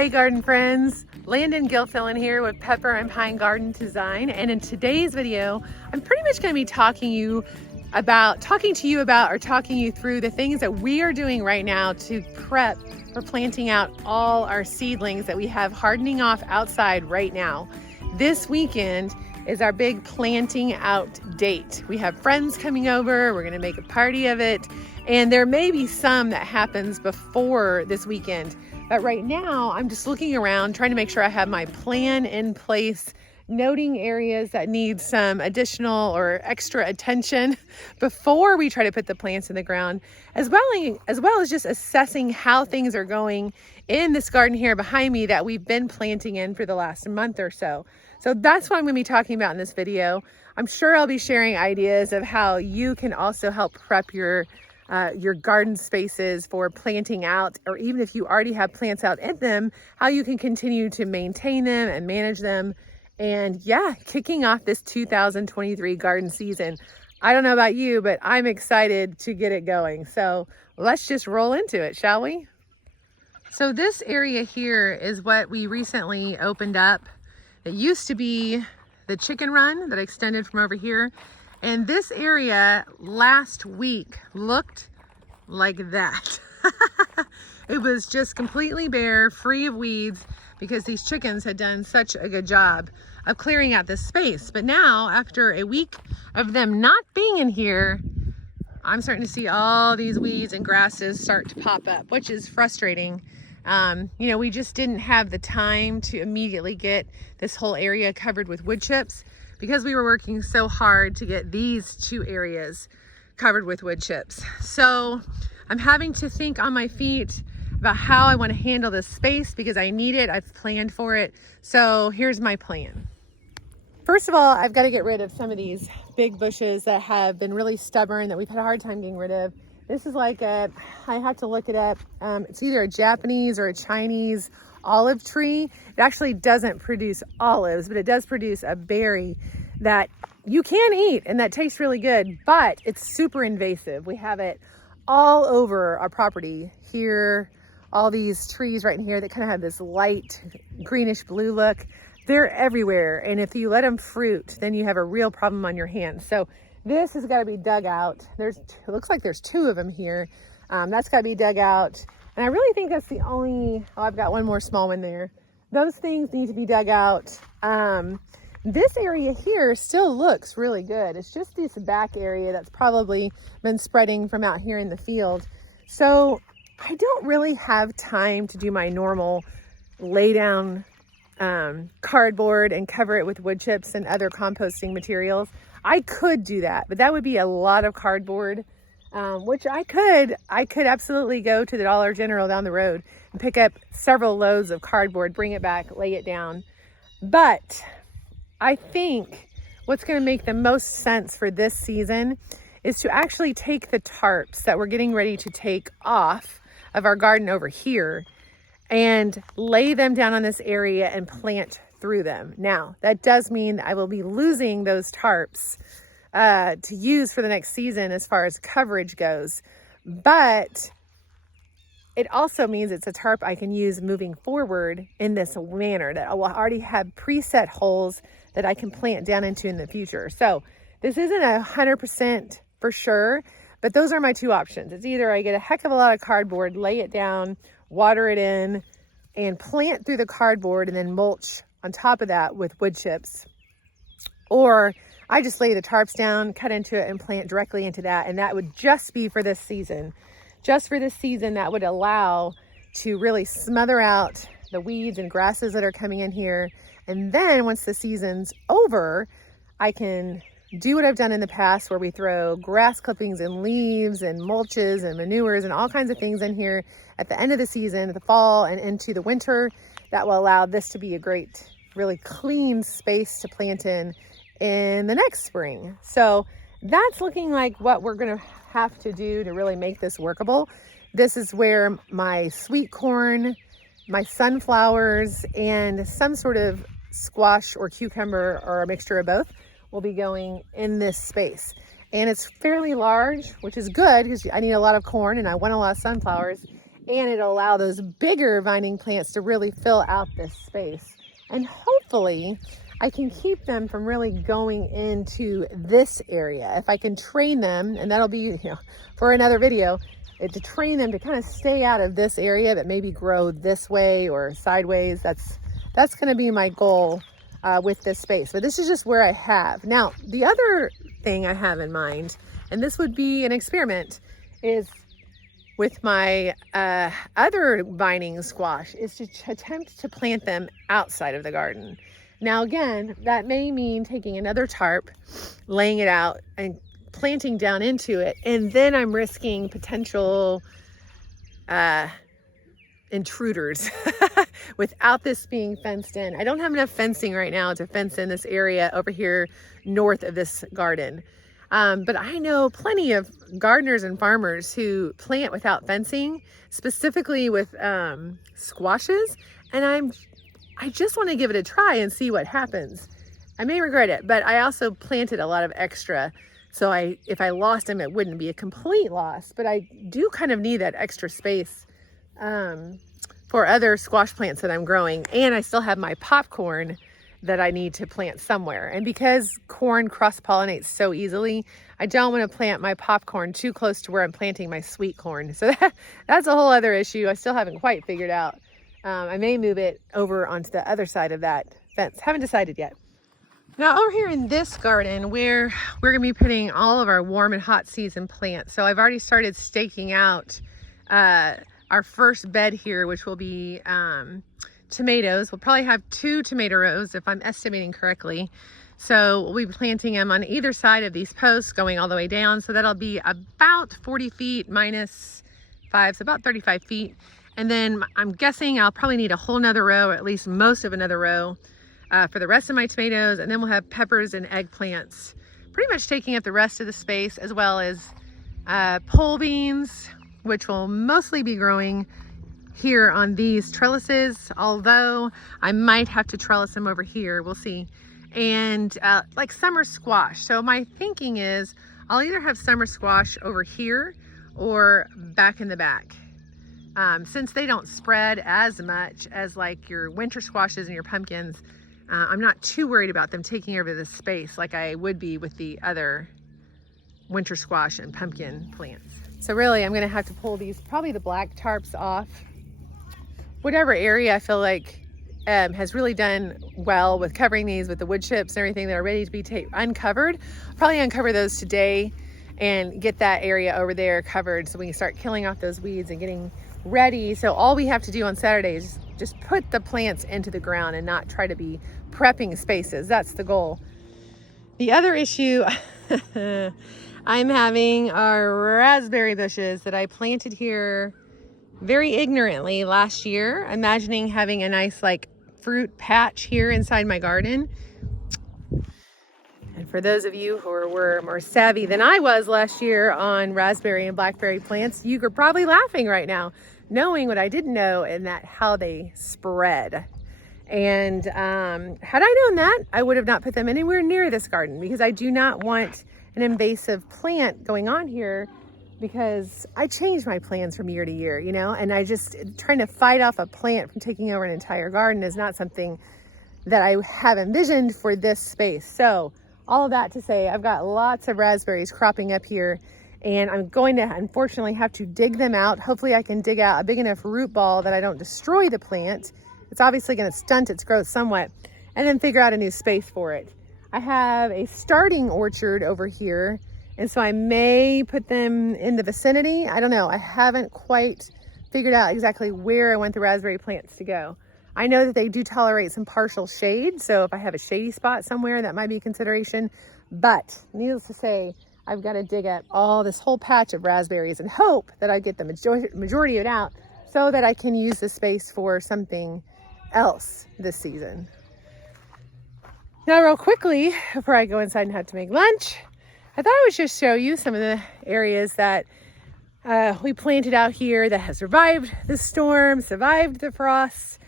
Hey garden friends, Landon Gilfillan here with Pepper and Pine Garden Design, and in today's video I'm pretty much going to be talking to you about or talking you through the things that we are doing right now to prep for planting out all our seedlings that we have hardening off outside right now. This weekend is our big planting out date. We have friends coming over, we're going to make a party of it, and there may be some that happens before this weekend. But right now, I'm just looking around, trying to make sure I have my plan in place, noting areas that need some additional or extra attention before we try to put the plants in the ground, as well as just assessing how things are going in this garden here behind me that we've been planting in for the last month or so. So that's what I'm going to be talking about in this video. I'm sure I'll be sharing ideas of how you can also help prep your garden spaces for planting out, or even if you already have plants out in them, how you can continue to maintain them and manage them. And yeah, kicking off this 2023 garden season. I don't know about you, but I'm excited to get it going. So let's just roll into it, shall we? So this area here is what we recently opened up. It used to be the chicken run that extended from over here. And this area last week looked like that. It was just completely bare, free of weeds, because these chickens had done such a good job of clearing out this space. But now, after a week of them not being in here, I'm starting to see all these weeds and grasses start to pop up, which is frustrating. We just didn't have the time to immediately get this whole area covered with wood chips, because we were working so hard to get these two areas covered with wood chips. So I'm having to think on my feet about how I want to handle this space, because I need it. I've planned for it. So here's my plan. First of all, I've got to get rid of some of these big bushes that have been really stubborn, that we've had a hard time getting rid of. This is like I have to look it up. It's either a Japanese or a Chinese olive tree. It actually doesn't produce olives, but it does produce a berry that you can eat and that tastes really good, but it's super invasive. We have it all over our property here, all these trees right in here that kind of have this light greenish blue look. They're everywhere, and if you let them fruit, then you have a real problem on your hands. So this has got to be dug out. It looks like there's two of them here. That's got to be dug out. And I really think that's the only, I've got one more small one there. Those things need to be dug out. This area here still looks really good. It's just this back area that's probably been spreading from out here in the field. So I don't really have time to do my normal lay down cardboard and cover it with wood chips and other composting materials. I could do that, but that would be a lot of cardboard, which I could absolutely go to the Dollar General down the road and pick up several loads of cardboard, bring it back, lay it down. But I think what's going to make the most sense for this season is to actually take the tarps that we're getting ready to take off of our garden over here and lay them down on this area and plant through them. Now, that does mean I will be losing those tarps to use for the next season as far as coverage goes, but it also means it's a tarp I can use moving forward in this manner, that I will already have preset holes that I can plant down into in the future. So this isn't 100% for sure, but those are my two options. It's either I get a heck of a lot of cardboard, lay it down, water it in, and plant through the cardboard and then mulch on top of that with wood chips, or I just lay the tarps down, cut into it, and plant directly into that. And that would just be for this season. Just for this season, that would allow to really smother out the weeds and grasses that are coming in here. And then once the season's over, I can do what I've done in the past, where we throw grass clippings and leaves and mulches and manures and all kinds of things in here at the end of the season, the fall and into the winter. That will allow this to be a great, really clean space to plant in the next spring. So that's looking like what we're going to have to do to really make this workable. This is where my sweet corn, my sunflowers, and some sort of squash or cucumber or a mixture of both will be going in this space. And it's fairly large, which is good because I need a lot of corn and I want a lot of sunflowers. and it'll allow those bigger vining plants to really fill out this space. And hopefully I can keep them from really going into this area. If I can train them, and that'll be, for another video, to train them to kind of stay out of this area, but maybe grow this way or sideways. That's going to be my goal with this space. But this is just where I have. Now, the other thing I have in mind, and this would be an experiment, is with my other vining squash, is to attempt to plant them outside of the garden. Now, again, that may mean taking another tarp, laying it out, and planting down into it. And then I'm risking potential intruders without this being fenced in. I don't have enough fencing right now to fence in this area over here north of this garden. But I know plenty of gardeners and farmers who plant without fencing, specifically with squashes. And I just want to give it a try and see what happens. I may regret it, but I also planted a lot of extra. So if I lost them, it wouldn't be a complete loss, but I do kind of need that extra space for other squash plants that I'm growing. And I still have my popcorn that I need to plant somewhere. And because corn cross-pollinates so easily, I don't want to plant my popcorn too close to where I'm planting my sweet corn. So that's a whole other issue I still haven't quite figured out. I may move it over onto the other side of that fence. Haven't decided yet. Now over here in this garden, we're gonna be putting all of our warm and hot season plants. So I've already started staking out our first bed here, which will be tomatoes. We'll probably have 2 tomato rows if I'm estimating correctly. So we'll be planting them on either side of these posts going all the way down. So that'll be about 40 feet minus 5, so about 35 feet. And then I'm guessing I'll probably need a whole nother row, or at least most of another row for the rest of my tomatoes. And then we'll have peppers and eggplants pretty much taking up the rest of the space, as well as pole beans, which will mostly be growing here on these trellises, although I might have to trellis them over here, we'll see. And like summer squash. So my thinking is I'll either have summer squash over here or back in the back. Since they don't spread as much as like your winter squashes and your pumpkins, I'm not too worried about them taking over the space like I would be with the other winter squash and pumpkin plants. So really I'm gonna have to pull these, probably the black tarps off. Whatever area I feel like has really done well with covering these with the wood chips and everything that are ready to be uncovered, I'll probably uncover those today and get that area over there covered so we can start killing off those weeds and getting ready. So all we have to do on Saturday is just put the plants into the ground and not try to be prepping spaces. That's the goal. The other issue I'm having are raspberry bushes that I planted here very ignorantly last year, imagining having a nice like fruit patch here inside my garden. And for those of you who were more savvy than I was last year on raspberry and blackberry plants, you are probably laughing right now, knowing what I didn't know, and that how they spread. And had I known that, I would have not put them anywhere near this garden, because I do not want an invasive plant going on here, because I change my plans from year to year, and I just, trying to fight off a plant from taking over an entire garden is not something that I have envisioned for this space. So all of that to say, I've got lots of raspberries cropping up here, and I'm going to unfortunately have to dig them out. Hopefully I can dig out a big enough root ball that I don't destroy the plant. It's obviously going to stunt its growth somewhat, and then figure out a new space for it. I have a starting orchard over here, and so I may put them in the vicinity. I don't know. I haven't quite figured out exactly where I want the raspberry plants to go. I know that they do tolerate some partial shade, so if I have a shady spot somewhere, that might be a consideration. But needless to say, I've got to dig up all this whole patch of raspberries and hope that I get the majority of it out so that I can use the space for something else this season. Now, real quickly, before I go inside and have to make lunch, I thought I would just show you some of the areas that we planted out here that have survived the storm, survived the frost,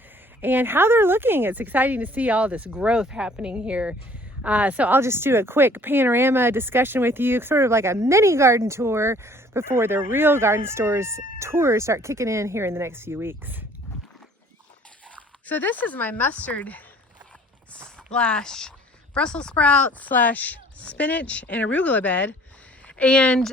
and how they're looking. It's exciting to see all this growth happening here. So I'll just do a quick panorama discussion with you, sort of like a mini garden tour before the real garden tours start kicking in here in the next few weeks. So this is my mustard slash Brussels sprout slash spinach and arugula bed. And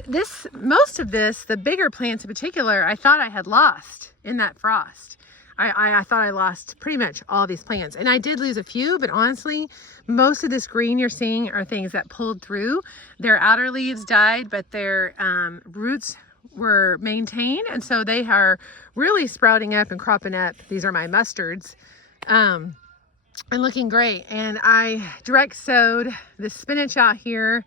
most of this, the bigger plants in particular, I thought I had lost in that frost. I thought I lost pretty much all these plants, and I did lose a few, but honestly, most of this green you're seeing are things that pulled through. Their outer leaves died, but their roots were maintained, and so they are really sprouting up and cropping up. These are my mustards, and looking great. And I direct sowed the spinach out here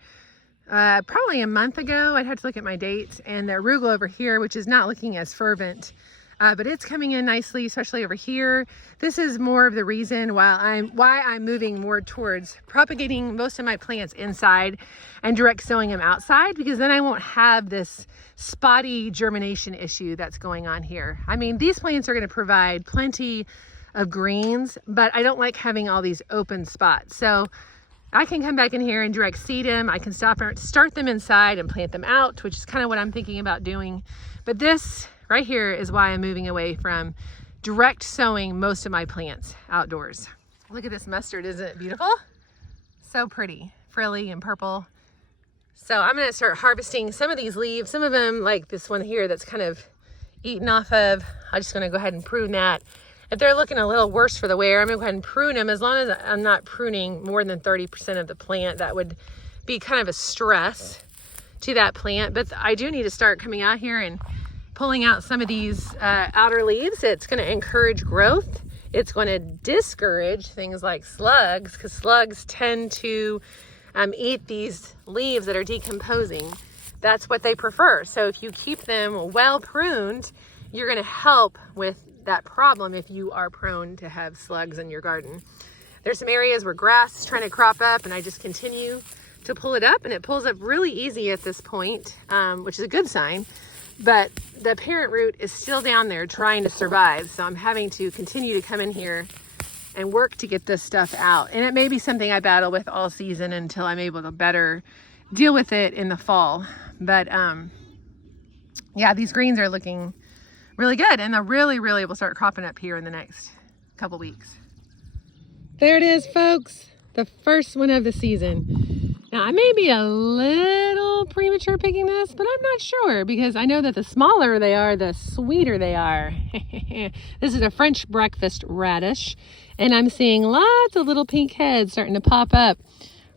probably a month ago. I'd have to look at my dates, and the arugula over here, which is not looking as fervent. But it's coming in nicely, especially over here. This is more of the reason why I'm moving more towards propagating most of my plants inside and direct sowing them outside, because then I won't have this spotty germination issue that's going on here. I mean, these plants are going to provide plenty of greens, but I don't like having all these open spots. So I can come back in here and direct seed them. I can start them inside and plant them out, which is kind of what I'm thinking about doing. But this right here is why I'm moving away from direct sowing most of my plants outdoors. Look at this mustard, isn't it beautiful? So pretty, frilly and purple. So I'm gonna start harvesting some of these leaves, some of them like this one here that's kind of eaten off of. I'm just gonna go ahead and prune that. If they're looking a little worse for the wear, I'm gonna go ahead and prune them, as long as I'm not pruning more than 30% of the plant. That would be kind of a stress to that plant. But I do need to start coming out here and pulling out some of these outer leaves. It's going to encourage growth. It's going to discourage things like slugs, because slugs tend to eat these leaves that are decomposing. That's what they prefer. So if you keep them well pruned, you're going to help with that problem if you are prone to have slugs in your garden. There's some areas where grass is trying to crop up, and I just continue to pull it up, and it pulls up really easy at this point, which is a good sign. But the parent root is still down there trying to survive. So I'm having to continue to come in here and work to get this stuff out. And it may be something I battle with all season until I'm able to better deal with it in the fall. But yeah, these greens are looking really good, and they'll really will start cropping up here in the next couple weeks. There it is, folks. The first one of the season. Now, I may be a little premature picking this, but I'm not sure, because I know that the smaller they are, the sweeter they are. This is a French breakfast radish, and I'm seeing lots of little pink heads starting to pop up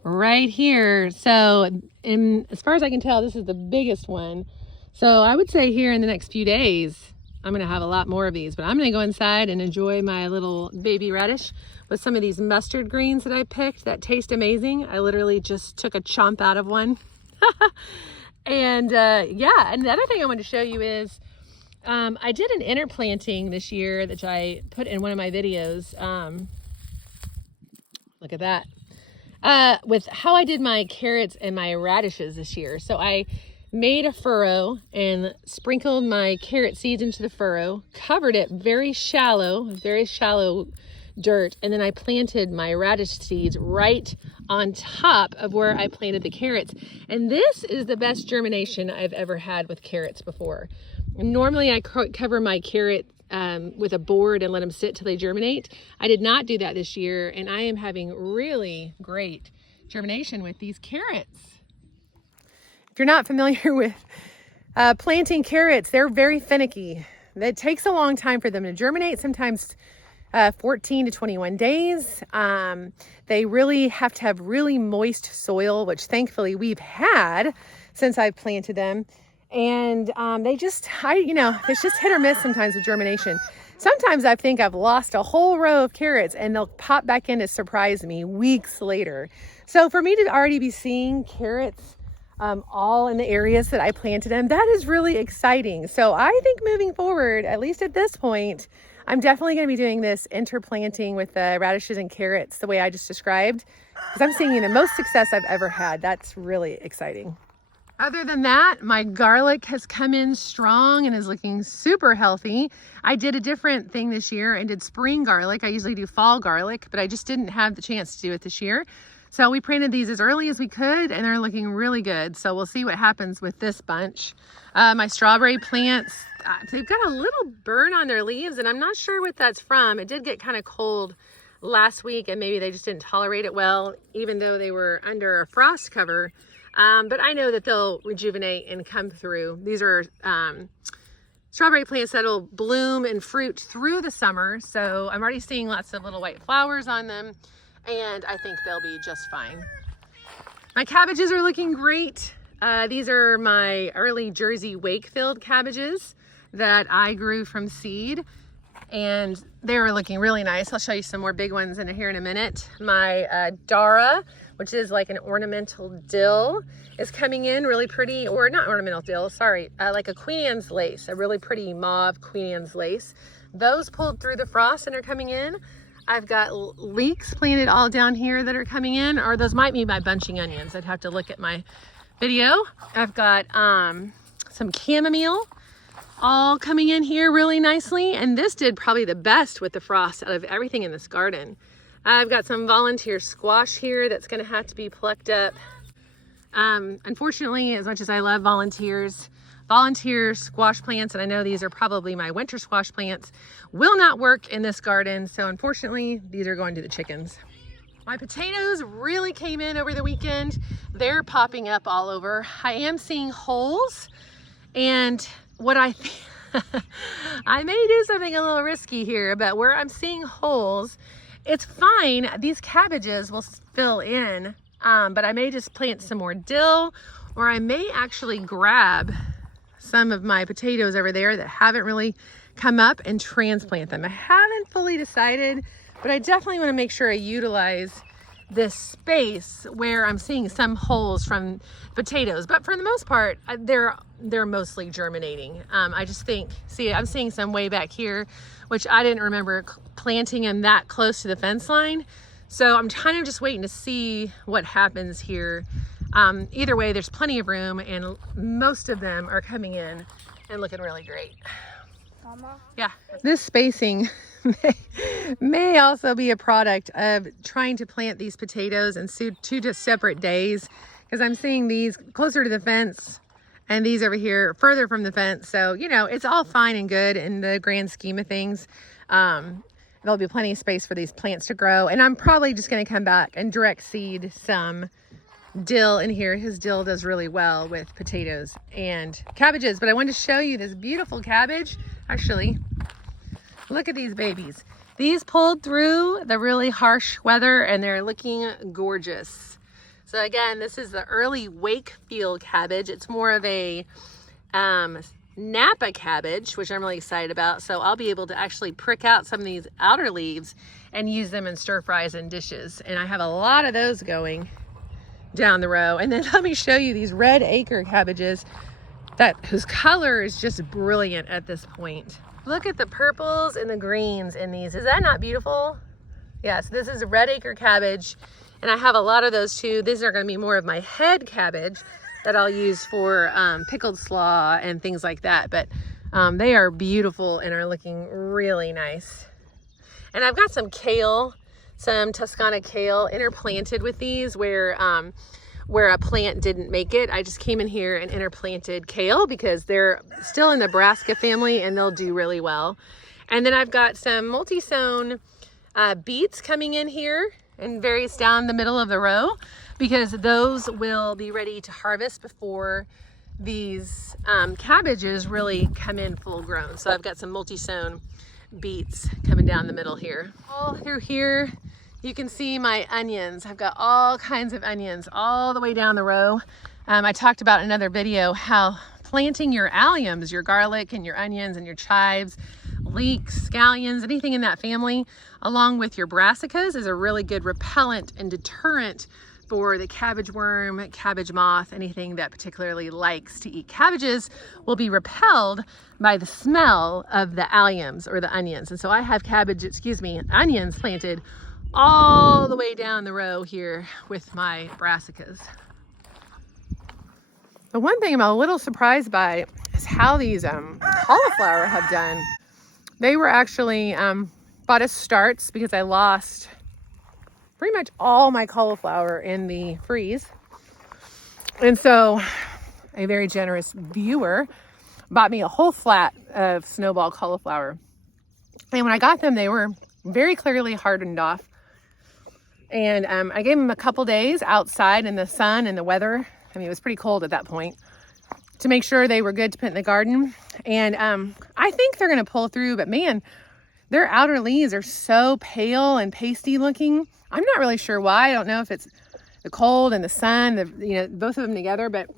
right here. So, as far as I can tell, this is the biggest one. So I would say here in the next few days, I'm going to have a lot more of these, but I'm going to go inside and enjoy my little baby radish with some of these mustard greens that I picked that taste amazing. I literally just took a chomp out of one. And yeah, and the other thing I wanted to show you is I did an interplanting this year that I put in one of my videos. Look at that. With how I did my carrots and my radishes this year. So I made a furrow and sprinkled my carrot seeds into the furrow, covered it very shallow dirt, and then I planted my radish seeds right on top of where I planted the carrots. And this is the best germination I've ever had with carrots before. Normally I cover my carrot with a board and let them sit till they germinate. I did not do that this year, and I am having really great germination with these carrots. If you're not familiar with planting carrots, they're very finicky. It takes a long time for them to germinate, sometimes 14 to 21 days. They really have to have really moist soil, which thankfully we've had since I've planted them. And it's just hit or miss sometimes with germination. Sometimes I think I've lost a whole row of carrots and they'll pop back in to surprise me weeks later. So for me to already be seeing carrots all in the areas that I planted them, that is really exciting. So I think moving forward, at least at this point, I'm definitely going to be doing this interplanting with the radishes and carrots the way I just described, because I'm seeing the most success I've ever had. That's really exciting. Other than that, my garlic has come in strong and is looking super healthy. I did a different thing this year and did spring garlic. I usually do fall garlic, but I just didn't have the chance to do it this year. So we planted these as early as we could, and they're looking really good. So we'll see what happens with this bunch. My strawberry plants, they've got a little burn on their leaves, and I'm not sure what that's from. It did get kind of cold last week, and maybe they just didn't tolerate it well, even though they were under a frost cover. But I know that they'll rejuvenate and come through. These are strawberry plants that'll bloom and fruit through the summer. So I'm already seeing lots of little white flowers on them, and I think they'll be just fine. My cabbages are looking great. These are my early Jersey Wakefield cabbages that I grew from seed, and they're looking really nice. I'll show you some more big ones here in a minute. My Dara, which is like an ornamental dill, is coming in really pretty, or not ornamental dill, sorry, like a Queen Anne's lace, a really pretty mauve Queen Anne's lace. Those pulled through the frost and are coming in. I've got leeks planted all down here that are coming in, or those might be my bunching onions. I'd have to look at my video. I've got some chamomile all coming in here really nicely, and this did probably the best with the frost out of everything in this garden. I've got some volunteer squash here that's going to have to be plucked up. Unfortunately, as much as I love volunteer squash plants, and I know these are probably my winter squash plants, will not work in this garden. So unfortunately, these are going to the chickens. My potatoes really came in over the weekend. They're popping up all over. I am seeing holes, and what I may do something a little risky here, but where I'm seeing holes, it's fine. These cabbages will fill in, but I may just plant some more dill, or I may actually grab some of my potatoes over there that haven't really come up and transplant them. I haven't fully decided, but I definitely want to make sure I utilize this space where I'm seeing some holes from potatoes, but for the most part, they're mostly germinating. I just think, see, I'm seeing some way back here, which I didn't remember planting them that close to the fence line. So I'm kind of just waiting to see what happens here. Either way, there's plenty of room, and most of them are coming in and looking really great. Mama? Yeah. This spacing may also be a product of trying to plant these potatoes in two just separate days, because I'm seeing these closer to the fence and these over here further from the fence. So, you know, it's all fine and good in the grand scheme of things. There'll be plenty of space for these plants to grow, and I'm probably just going to come back and direct seed some dill in here. His dill does really well with potatoes and cabbages. But I wanted to show you this beautiful cabbage. Actually, look at these babies. These pulled through the really harsh weather, and they're looking gorgeous. So again, this is the early Wakefield cabbage. It's more of a Napa cabbage, which I'm really excited about. So I'll be able to actually prick out some of these outer leaves and use them in stir fries and dishes. And I have a lot of those going down the row. And then let me show you these red acre cabbages whose color is just brilliant at this point. Look at the purples and the greens in these. Is that not beautiful? Yes, this is a red acre cabbage, and I have a lot of those too. These are going to be more of my head cabbage that I'll use for pickled slaw and things like that. But they are beautiful and are looking really nice. And I've got some kale, some Toscana kale interplanted with these where a plant didn't make it. I just came in here and interplanted kale because they're still in the brassica family and they'll do really well. And then I've got some multi-sown beets coming in here and various down the middle of the row, because those will be ready to harvest before these cabbages really come in full grown. So I've got some multi-sown beets coming down the middle here. All through here, you can see my onions. I've got all kinds of onions all the way down the row. I talked about in another video how planting your alliums, your garlic and your onions and your chives, leeks, scallions, anything in that family, along with your brassicas, is a really good repellent and deterrent for the cabbage worm, cabbage moth. Anything that particularly likes to eat cabbages will be repelled by the smell of the alliums or the onions. And so I have onions planted all the way down the row here with my brassicas. The one thing I'm a little surprised by is how these cauliflower have done. They were actually bought as starts because I lost pretty much all my cauliflower in the freeze. And so a very generous viewer bought me a whole flat of snowball cauliflower. And when I got them, they were very clearly hardened off. And I gave them a couple days outside in the sun and the weather. I mean, it was pretty cold at that point, to make sure they were good to put in the garden. And I think they're going to pull through, but man, their outer leaves are so pale and pasty looking. I'm not really sure why. I don't know if it's the cold and the sun, both of them together, but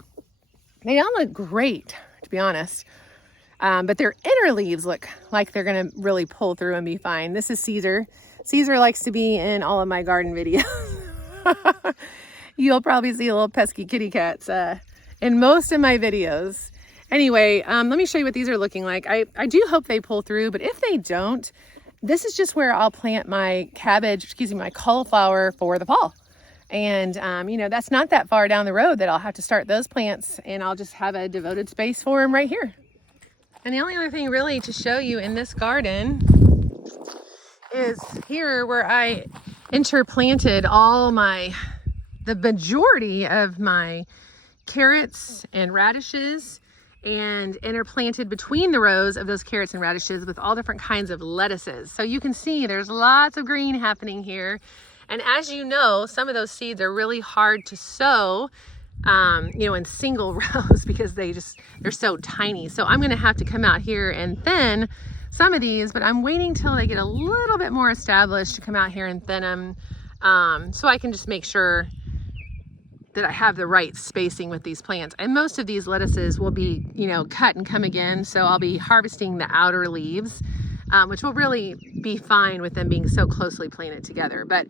they all look great, to be honest. But their inner leaves look like they're going to really pull through and be fine. This is Caesar. Caesar likes to be in all of my garden videos. You'll probably see little pesky kitty cats in most of my videos. Anyway, let me show you what these are looking like. I do hope they pull through, but if they don't, this is just where I'll plant my my cauliflower for the fall. And, that's not that far down the road that I'll have to start those plants, and I'll just have a devoted space for them right here. And the only other thing really to show you in this garden is here where I interplanted the majority of my carrots and radishes, and interplanted between the rows of those carrots and radishes with all different kinds of lettuces. So you can see there's lots of green happening here. And as you know, some of those seeds are really hard to sow, in single rows because they're so tiny. So I'm going to have to come out here and thin some of these, but I'm waiting till they get a little bit more established to come out here and thin them, so I can just make sure that I have the right spacing with these plants. And most of these lettuces will be, cut and come again. So I'll be harvesting the outer leaves, which will really be fine with them being so closely planted together. But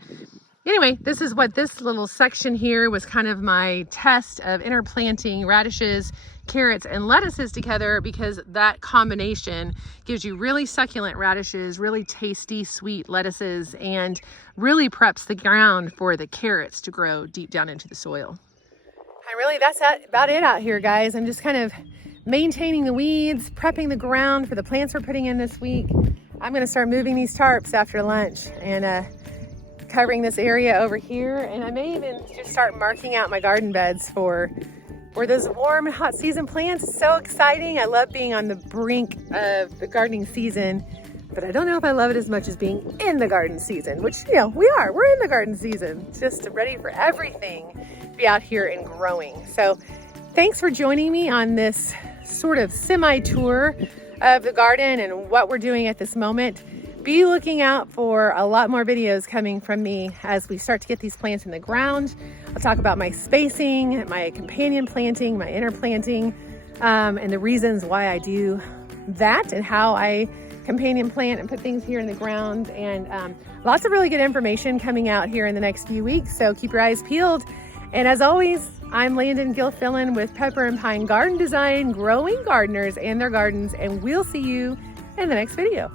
anyway, this is what this little section here was, kind of my test of interplanting radishes, carrots, and lettuces together, because that combination gives you really succulent radishes, really tasty, sweet lettuces, and really preps the ground for the carrots to grow deep down into the soil. That's about it out here, guys. I'm just kind of maintaining the weeds, prepping the ground for the plants we're putting in this week. I'm going to start moving these tarps after lunch and covering this area over here. And I may even just start marking out my garden beds for those warm, hot season plants. It's so exciting. I love being on the brink of the gardening season, but I don't know if I love it as much as being in the garden season, which, we are. We're in the garden season, just ready for everything to be out here and growing. So thanks for joining me on this sort of semi-tour of the garden and what we're doing at this moment. Be looking out for a lot more videos coming from me as we start to get these plants in the ground. I'll talk about my spacing, my companion planting, my interplanting, and the reasons why I do that, and how I companion plant and put things here in the ground. And lots of really good information coming out here in the next few weeks, so keep your eyes peeled. And as always, I'm Landon Gilfillan with Pepper and Pine Garden Design, growing gardeners and their gardens, and we'll see you in the next video.